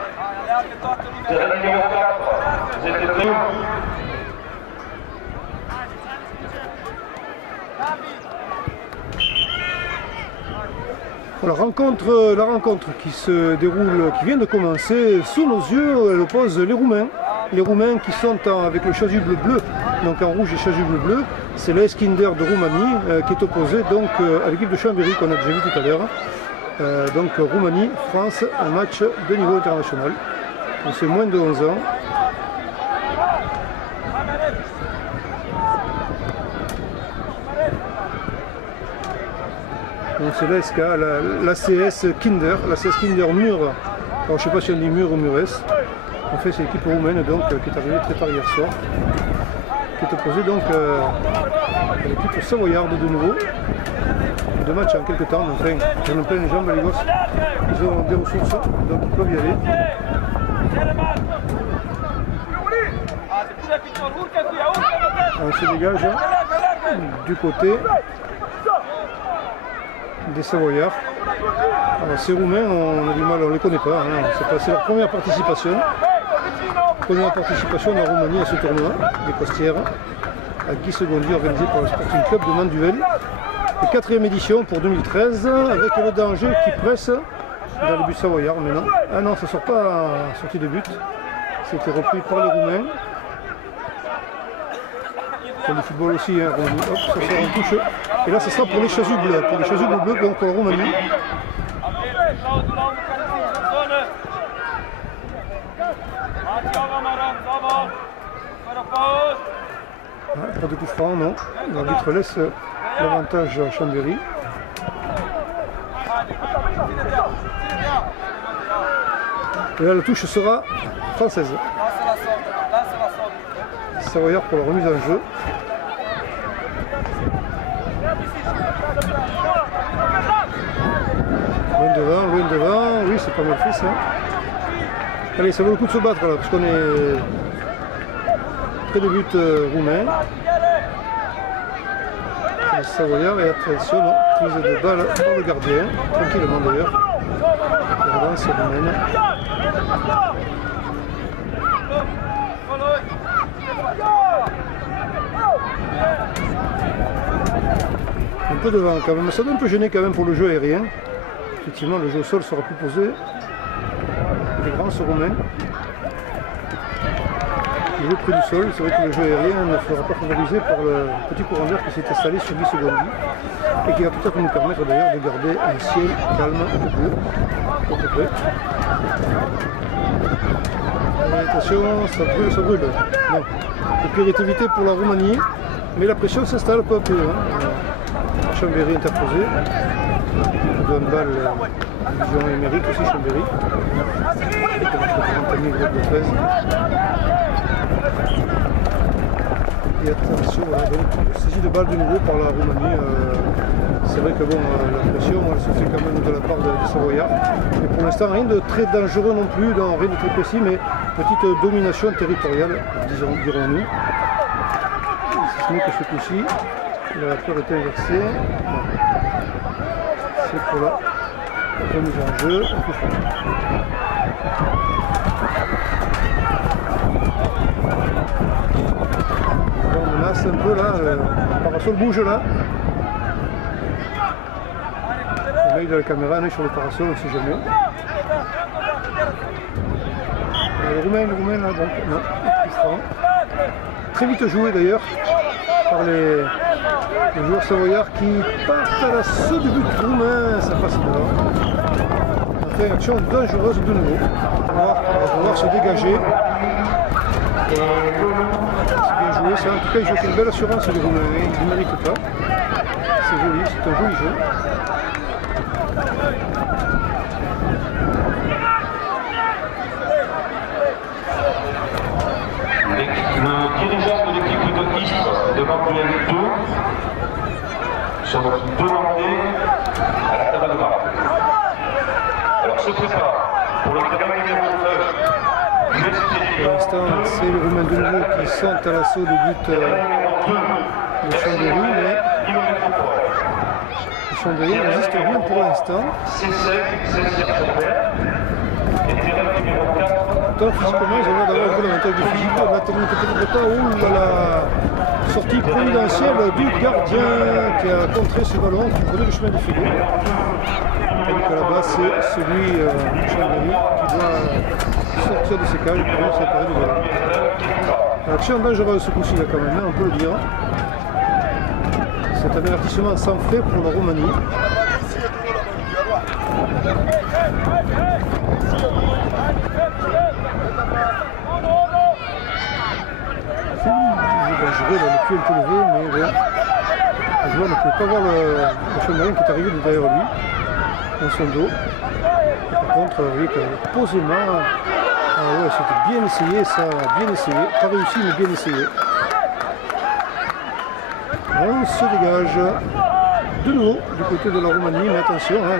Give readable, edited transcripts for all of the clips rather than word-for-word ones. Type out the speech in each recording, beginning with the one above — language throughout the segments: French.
La rencontre qui se déroule, qui vient de commencer, sous nos yeux, elle oppose les Roumains. Les Roumains qui sont avec le chasuble bleu, donc en rouge et chasuble bleu. C'est le Eskinder de Roumanie qui est opposé donc à l'équipe de Chambéry qu'on a déjà vu tout à l'heure. Donc Roumanie, France, un match de niveau international. Donc c'est moins de 11 ans. Donc c'est l'ACS Kinder, l'ACS Kinder Mur. Alors je ne sais pas si on dit Mur ou Mures. En fait c'est l'équipe roumaine donc, qui est arrivée très tard hier soir. Qui est opposée donc à l'équipe savoyarde de nouveau. Deux matchs en quelques temps, mais enfin ils ont plein les jambes les gosses. Ils ont des ressources, donc ils peuvent y aller. On se dégage du côté des Savoyards. Alors ces Roumains, on a du mal, on ne les connaît pas, hein. C'est leur première participation. Première participation en Roumanie à ce tournoi des Costières, à Guy Segondi, organisé par le Sporting Club de Manduel. Et quatrième édition pour 2013, avec le danger qui presse dans le but savoyard, mais non. Ah non, ça ne sort pas en sortie de but. C'était repris par les Roumains. Comme le football aussi, hein, Roumanie. Hop, ça sort en touche. Et là, ce sera pour les chasubles bleus, donc pour la Roumanie. Ah, pas de coup franc, non. L'arbitre laisse l'avantage à Chambéry. Et là, la touche sera française. Savoyard pour la remise en jeu. Loin devant, oui c'est pas mal fait ça. Allez, ça vaut le coup de se battre là, parce qu'on est près de but roumain. Le Savoyard, et attention, non, prise de balle par le gardien, tranquillement d'ailleurs. La relance roumaine. Un peu devant quand même, ça doit un peu gêner quand même pour le jeu aérien. Effectivement, le jeu au sol sera plus posé. Les grands ce Roumain. Le jeu près du sol, c'est vrai que le jeu aérien ne sera pas favorisé par le petit courant d'air qui s'est installé sur 10 secondes et qui va peut-être nous permettre d'ailleurs de garder un ciel calme un peu bleu. À peu près. Attention, ça brûle. Bon. Et puis réactivité pour la Roumanie, mais la pression s'installe peu à peu. Chambéry interposé. De handball, division émérique aussi, Chambéry. Et attention, voilà, donc, saisie de balle de nouveau par la Roumanie. C'est vrai que bon, la pression, elle se fait quand même de la part des Savoyards. Mais pour l'instant, rien de très dangereux non plus, rien de très précis, mais petite domination territoriale, dirons-nous. Si ce n'est que ce coup-ci, la peur est inversée. C'est pour la remise en jeu. On menace un peu là, le parasol bouge là. L'œil de la caméra, un œil sur le parasol, on ne sait jamais. Le Roumain là, donc non, très vite joué d'ailleurs par les joueurs savoyards qui partent à l'assaut du but roumain, ça passe devant. On fait une action dangereuse de nouveau. On va pouvoir se dégager. C'est bien joué ça, en tout cas ils jouent avec une belle assurance les Roumains, ils ne méritent pas. C'est joli, c'est un joli jeu. Le dirigeant de l'équipe de Istres de Manduel 2 sont demandés à la table de marque. Alors se prépare pour le travail numéro 9. Pour l'instant, c'est les Roumains de nouveau qui sont à l'assaut du but de Chambéry, mais Chambéry résiste bien pour l'instant. Tant physiquement, ils ont l'air d'avoir un peu l'avantage du physique. La technique peut-être pas. Oh là là, sortie providentielle du gardien qui a contré ce ballon, qui prenait le chemin du filet. Donc là-bas, c'est celui de Chambéry qui doit sortir de ses cages pour s'emparer du ballon. Action dangereuse ce coup-ci là quand même, on peut le dire. C'est un avertissement sans frais pour la Roumanie. Il va jouer dans le pied un peu levé, mais bon, le joueur ne peut pas voir le Chambérien qui est arrivé de derrière lui, dans son dos. Et par contre, avec posément, ah ouais, c'était bien essayé, ça, bien essayé, pas réussi mais bien essayé. On se dégage de nouveau du côté de la Roumanie, mais attention, hein,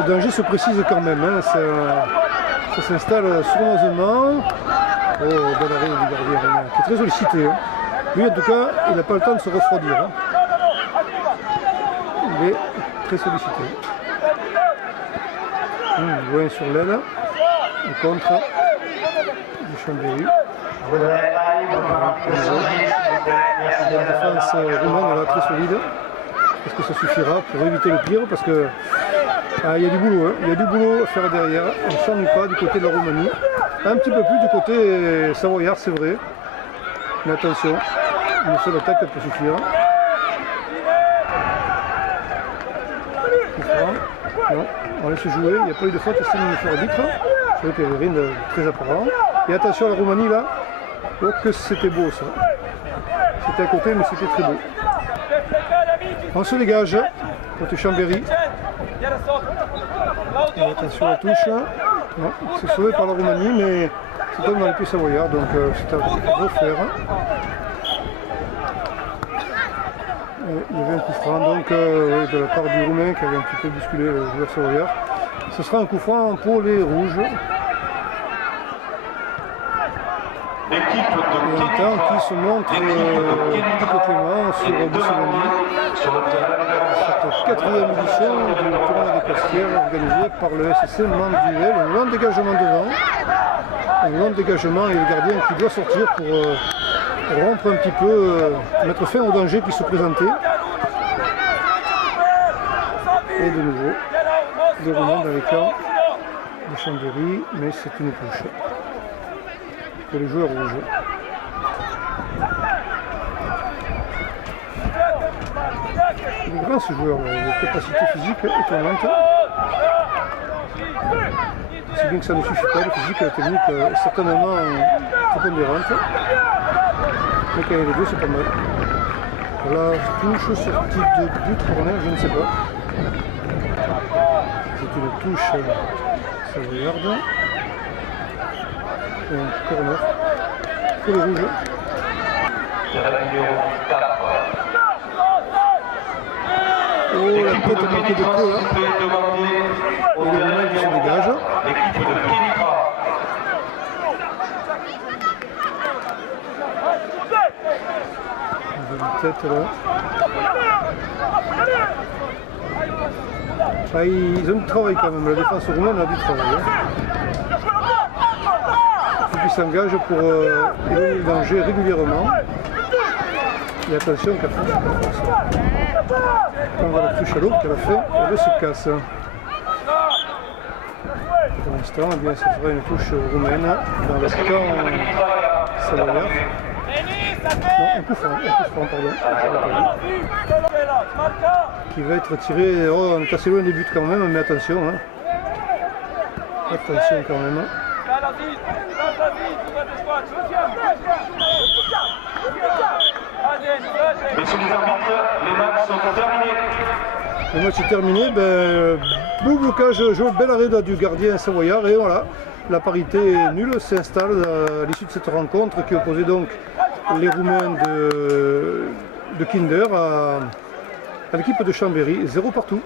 le danger se précise quand même, hein, ça s'installe sournoisement. Oh, bel arrêt du gardien qui est très sollicité. Hein. Lui en tout cas, il n'a pas le temps de se refroidir. Hein. Il est très sollicité. Loin sur l'aile, le contre du Chambéry. La défense roumaine est très solide. Est-ce que ça suffira pour éviter le pire? Parce que il y a du boulot, hein. Il y a du boulot à faire derrière. On ne s'ennuie pas du côté de la Roumanie. Un petit peu plus du côté savoyard, c'est vrai. Mais attention, une seule attaque peut suffire. Non, on laisse jouer. Il n'y a pas eu de faute, c'est une arbitre. C'est vrai qu'il n'y avait rien de très apparent. Et attention à la Roumanie là. Oh, que c'était beau ça. C'était à côté, mais c'était très beau. On se dégage. Côté Chambéry. Et attention à la touche. Non, c'est sauvé par la Roumanie, mais c'est comme dans les pieds savoyards, donc c'est à refaire. Il y avait un coup franc donc, de la part du Roumain qui avait un petit peu bousculé le joueur savoyard. Ce sera un coup franc pour les rouges. Et un temps qui se montre plutôt clément sur Bousselani. Cette quatrième édition du tournoi des Castières organisé par le SSC Manduel. Un long dégagement devant. Un long dégagement et le gardien qui doit sortir pour rompre un petit peu, mettre fin au danger qui se présentait. Et de nouveau, des Roumains dans les camps de Chambéry, mais c'est une touche. Que le joueur rouge. Il est grand ce joueur, il a une capacité physique étonnante. C'est bien que ça ne suffit pas, le physique, la technique est certainement prépondérante. Mais quand il y a les deux, c'est pas mal. La touche sortie du corner, je ne sais pas. C'est une touche savoyarde. Et un corner pour les rouges. Oh, la tête a manqué de peu là. Et les Roumains qui se dégagent. Une tête là. Ah, ils ont du travail quand même, la défense roumaine a du travail. Hein. Il faut qu'ils s'engagent pour éloigner le danger régulièrement. Et attention qu'à force. On va la touche à l'autre qu'à la fin, elle se casse. Pour l'instant, eh bien, ça sera une touche roumaine dans le camp savoyard. Non, un coup franc, pardon. Qui va être tiré. Oh, on est assez loin des buts quand même, mais attention. Hein. Attention quand même. Messieurs les arbitres, les matchs sont terminés. Le match est terminé. Beau blocage, bel arrêt du gardien savoyard. Et voilà, la parité nulle s'installe à l'issue de cette rencontre qui opposait donc les Roumains de Kinder à l'équipe de Chambéry. 0 partout.